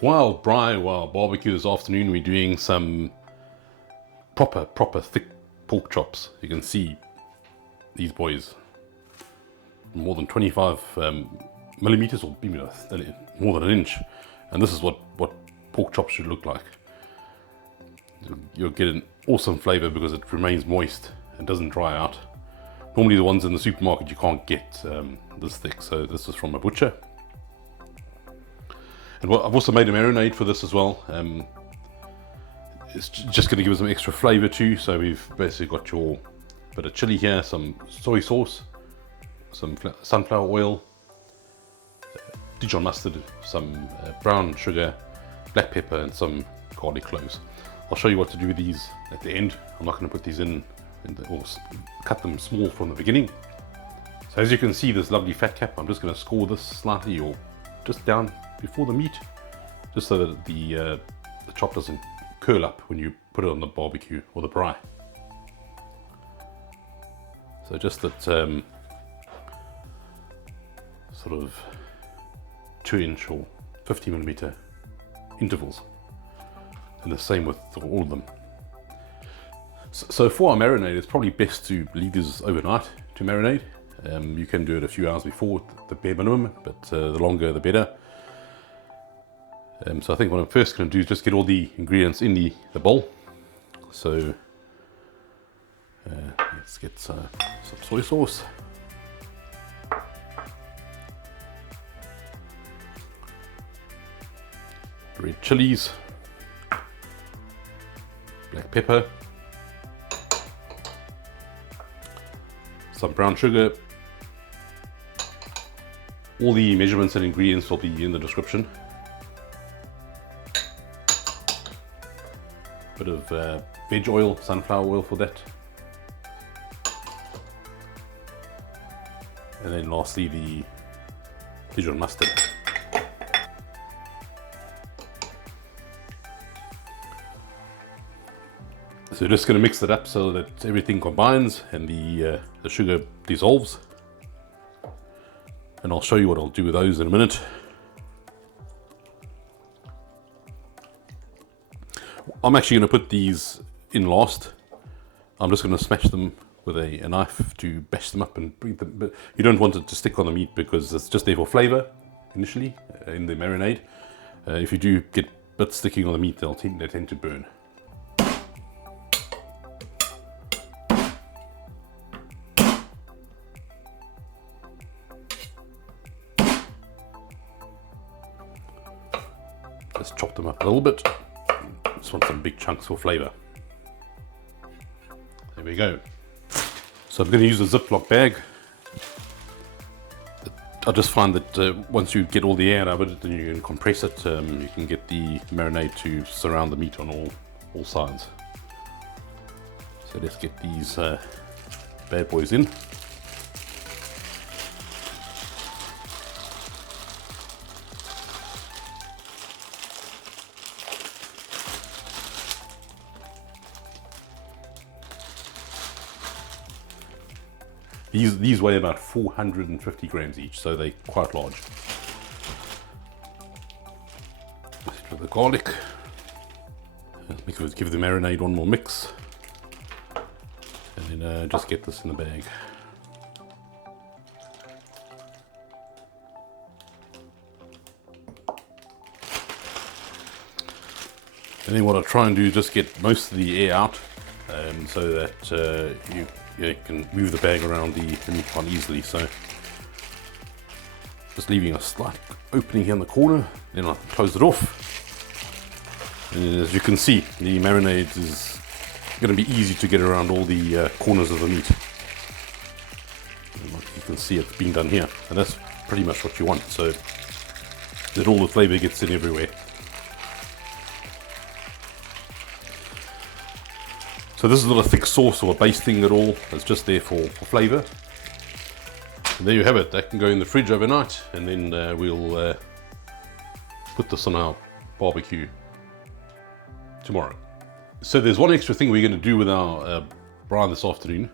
For our braai, our barbecue this afternoon, we're doing some proper thick pork chops. You can see these boys, more than 25 millimeters, or more than an inch. And this is what pork chops should look like. You'll get an awesome flavor because it remains moist and doesn't dry out. Normally the ones in the supermarket you can't get this thick, so this is from a butcher. And I've also made a marinade for this as well. It's just going to give it some extra flavor too. So we've basically got your bit of chili here, some soy sauce, some sunflower oil, Dijon mustard, some brown sugar, black pepper, and some garlic cloves. I'll show you what to do with these at the end. I'm not going to put these or cut them small from the beginning. So as you can see, this lovely fat cap, I'm just going to score this slightly or just down before the meat, just so that the chop doesn't curl up when you put it on the barbecue or the braai. So just at sort of 2-inch or 50mm intervals, and the same with all of them. So for our marinade, it's probably best to leave these overnight to marinate. You can do it a few hours before, the bare minimum, but the longer the better. So I think what I'm first going to do is just get all the ingredients in the bowl. So let's get some soy sauce. Red chilies. Black pepper. Some brown sugar. All the measurements and ingredients will be in the description. Bit of veg oil, sunflower oil for that. And then lastly the Dijon mustard. So just going to mix it up so that everything combines and the sugar dissolves. And I'll show you what I'll do with those in a minute. I'm actually going to put these in last. I'm just going to smash them with a knife to bash them up and breathe them. But you don't want it to stick on the meat because it's just there for flavor initially in the marinade. If you do get bits sticking on the meat, they tend to burn. Just chop them up a little bit. Just want some big chunks for flavor. There we go. So I'm going to use a Ziploc bag. I just find that once you get all the air out of it, then you can compress it. You can get the marinade to surround the meat on all sides. So let's get these bad boys in. These weigh about 450 grams each, so they're quite large. With the garlic, give the marinade one more mix, and then just get this in the bag. And then what I try and do is just get most of the air out, so that you can move the bag around the meat quite easily. So just leaving a slight opening here in the corner, then I close it off. And as you can see, the marinade is going to be easy to get around all the corners of the meat. And like you can see, it's being done here, and that's pretty much what you want, so that all the flavor gets in everywhere. So this is not a thick sauce or a basting at all, it's just there for flavor. And there you have it, that can go in the fridge overnight, and then we'll put this on our barbecue tomorrow. So there's one extra thing we're going to do with our braai this afternoon.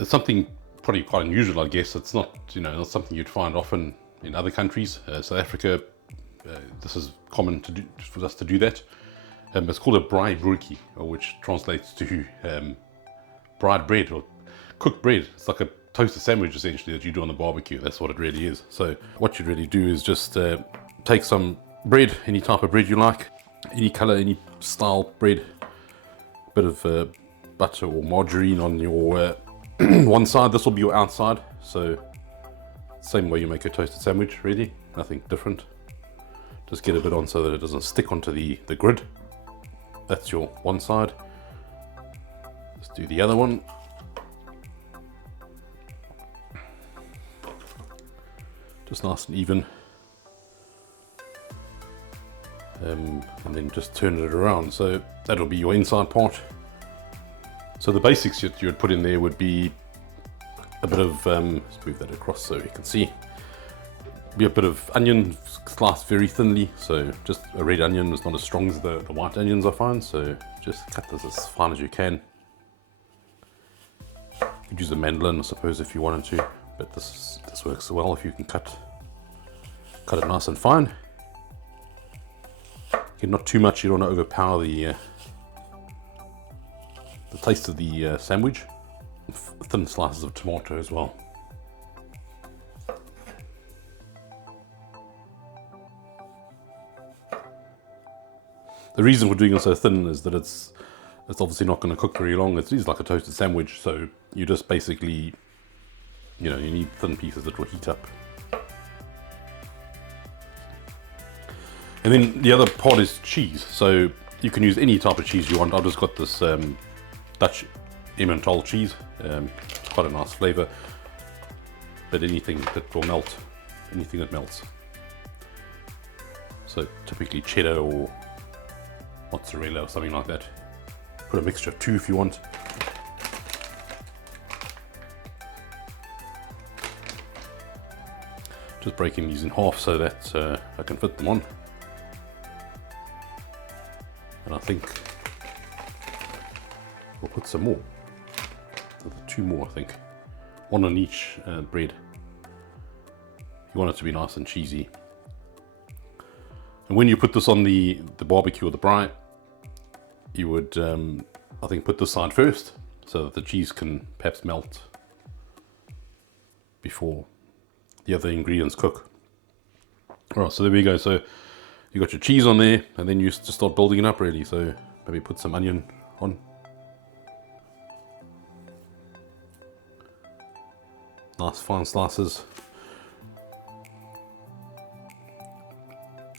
It's something probably quite unusual, I guess. It's not, not something you'd find often in other countries. South Africa, this is common for us to do that. It's called a braai broodjie, which translates to fried bread or cooked bread. It's like a toasted sandwich essentially that you do on the barbecue. That's what it really is. So what you really do is just take some bread, any type of bread you like, any color, any style bread, a bit of butter or margarine on your one side. This will be your outside. So same way you make a toasted sandwich, really, nothing different. Just get a bit on so that it doesn't stick onto the grid. That's your one side. Let's do the other one. Just nice and even. And then just turn it around. So that'll be your inside part. So the basics that you would put in there would be a bit of, let's move that across so you can see. Be a bit of onion sliced very thinly, so just a red onion is not as strong as the white onions I find, so just cut this as fine as you can. You could use a mandolin I suppose if you wanted to, but this works well if you can cut it nice and fine. Again, not too much, you don't want to overpower the taste of the sandwich. Thin slices of tomato as well. The reason for doing it so thin is that it's obviously not going to cook very long. It's like a toasted sandwich, so you just basically, you need thin pieces that will heat up. And then the other part is cheese. So you can use any type of cheese you want. I've just got this Dutch Emmental cheese. It's quite a nice flavour, but anything that will melt, anything that melts. So typically cheddar or mozzarella or something like that. Put a mixture of 2 if you want. Just breaking these in half so that I can fit them on. And I think we'll put some more. 2 more, I think. 1 on each bread. You want it to be nice and cheesy. And when you put this on the barbecue or the braai, you would, I think, put this side first so that the cheese can perhaps melt before the other ingredients cook. Alright, so there we go. So you got your cheese on there, and then you just start building it up really. So maybe put some onion on. Nice fine slices.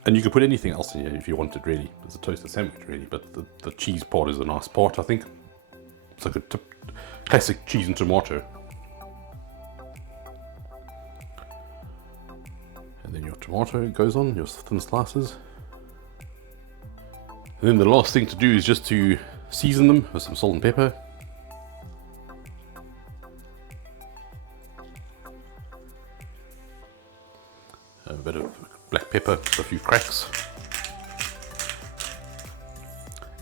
And you could put anything else in here if you wanted, really. It's a toasted sandwich, really, but the cheese part is a nice part, I think. It's like a classic cheese and tomato. And then your tomato goes on, your thin slices. And then the last thing to do is just to season them with some salt and pepper. A bit of black pepper, a few cracks.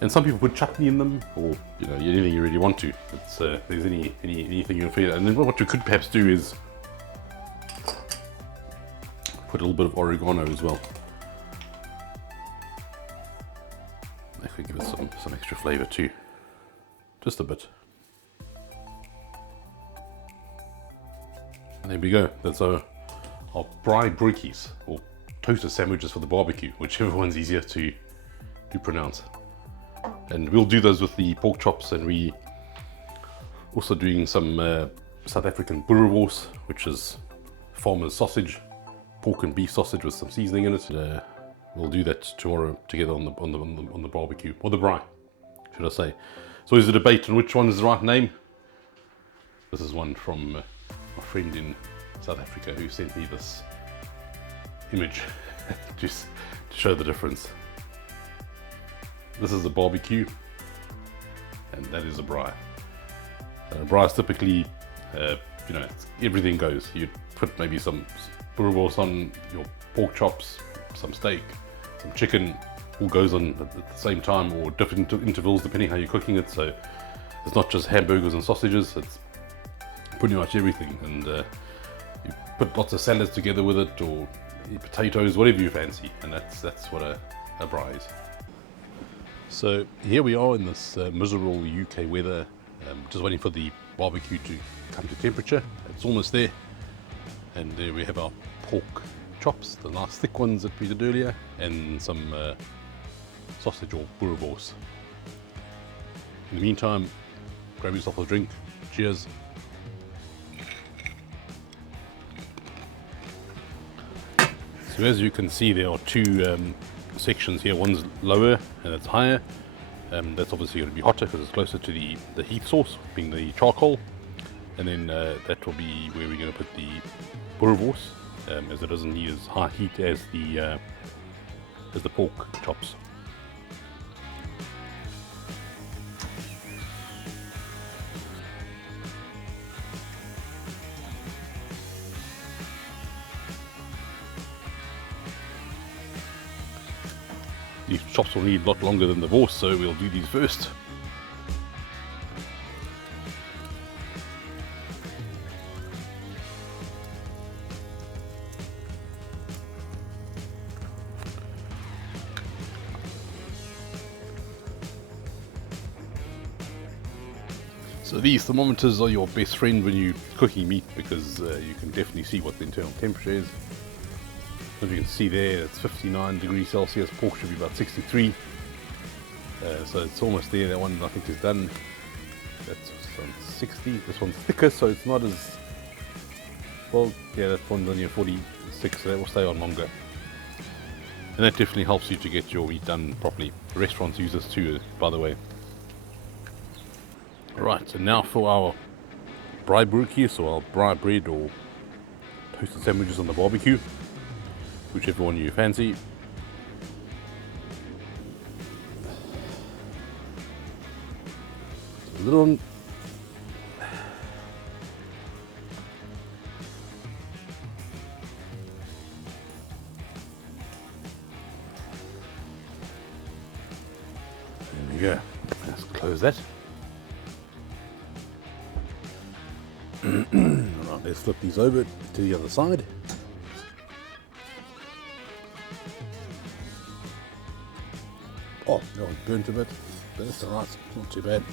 And some people put chutney in them, or anything you really want to. It's there's anything you feel. And then what you could perhaps do is put a little bit of oregano as well. That could give it some extra flavour too. Just a bit. And there we go. That's our braai broodjies, or toasted sandwiches for the barbecue, whichever one's easier to pronounce. And we'll do those with the pork chops, and we also doing some South African Boerawors, which is farmer's sausage, pork and beef sausage with some seasoning in it. We'll do that tomorrow together on the barbecue, or the braai, should I say. So there's a debate on which one is the right name. This is one from my friend in South Africa who sent me this image just to show the difference. This is a barbecue, and that is a braai. A braai is typically, everything goes. You put maybe some boerewors on your pork chops, some steak, some chicken, all goes on at the same time, or different intervals depending how you're cooking it. So it's not just hamburgers and sausages, it's pretty much everything. And you put lots of salads together with it, or potatoes, whatever you fancy, and that's what a braise. So here we are in this miserable UK weather, just waiting for the barbecue to come to temperature. It's almost there, and there we have our pork chops, the nice thick ones that we did earlier, and some sausage or Boerawors. In the meantime, grab yourself a drink. Cheers. So as you can see, there are two sections here. One's lower and it's higher. That's obviously going to be hotter because it's closer to the heat source, being the charcoal. And then that will be where we're going to put the Boerawors, as it doesn't need as high heat as the pork chops. These chops will need a lot longer than the wors, so we'll do these first. So these thermometers are your best friend when you're cooking meat, because you can definitely see what the internal temperature is. As you can see there, it's 59 degrees Celsius, pork should be about 63. So it's almost there. That one I think is done. That's on 60. This one's thicker, so it's not as well. Yeah, that one's only 46, so that will stay on longer. And that definitely helps you to get your meat done properly. Restaurants use this too, by the way. Right, so now for our braai broodjies, so our braai bread or toasted sandwiches on the barbecue, whichever one you fancy. A little one. There we go. Let's close that. Alright, let's flip these over to the other side. Oh, that one's burnt a bit, but that's alright, not too bad.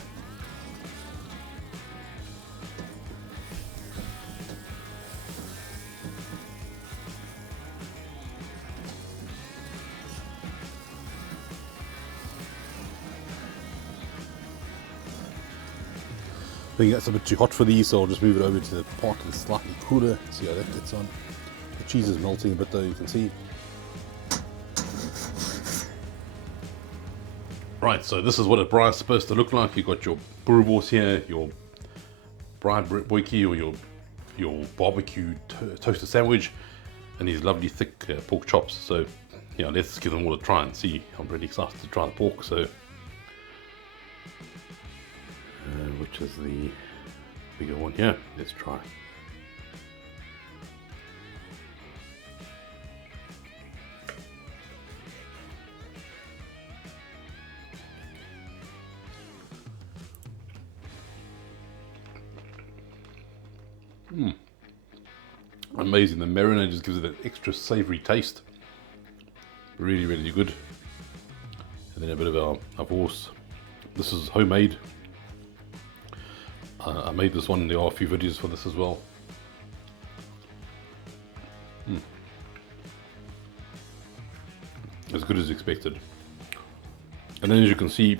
I think that's a bit too hot for these, so I'll just move it over to the part that's slightly cooler, see how that gets on. The cheese is melting a bit though, you can see. Right, so this is what a braai is supposed to look like. You've got your Boerawors here, your braai bootjie or your barbecue toasted sandwich, and these lovely thick pork chops. So yeah, let's give them all a try and see. I'm really excited to try the pork. So which is the bigger one here? Let's try. Amazing. The marinade just gives it that extra savory taste. Really, really good. And then a bit of our wors. This is homemade. I made this one. There are a few videos for this as well. As good as expected. And then as you can see,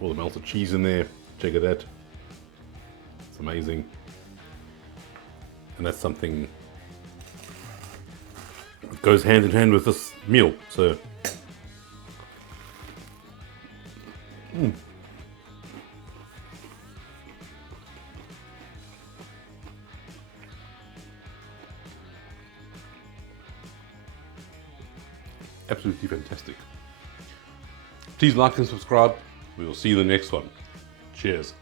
all the melted cheese in there. Check it out. It's amazing. And that's something that goes hand in hand with this meal. So absolutely fantastic. Please like and subscribe. We will see you in the next one. Cheers.